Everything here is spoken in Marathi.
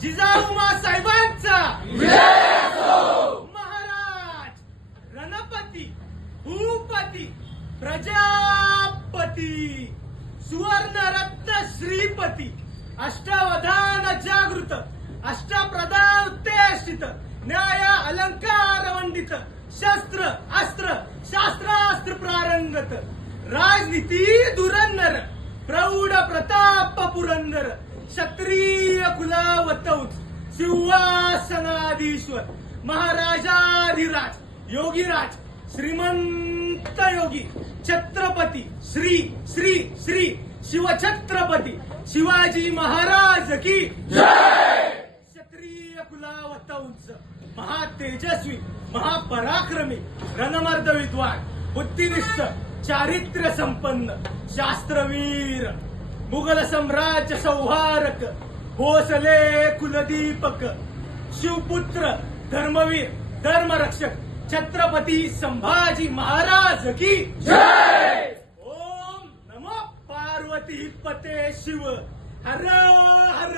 जिजाऊमा साहेबांचा. महाराज रणपती भूपती प्रजापती सुवर्ण रत्न श्रीपती अष्टावधान जागृत अष्टप्रधान उत्तेष्टित न्याय अलंकार वंडित शस्त्र अस्त्र शास्त्रास्त्र प्रारंगत राजनीती धुरंधर प्रौढ प्रताप पुरंदर क्षत्रिय कुलावतौच सिंहासनाधीश्वर महाराजाधिराज योगीराज श्रीमंत योगी छत्रपती श्री श्री श्री शिवछत्रपती शिवाजी महाराज की क्षत्रिय कुलावतौच महातेजस्वी महापराक्रमी रणमर्द विद्वान बुद्धिनिष्ठ चारित्र्य संपन्न शास्त्रवीर मुघल सम्राज्य संहारक भोसले कुलदीपक शिवपुत्र धर्मवीर धर्मरक्षक छत्रपती संभाजी महाराज की ओम नमो पार्वती पते शिव हर हर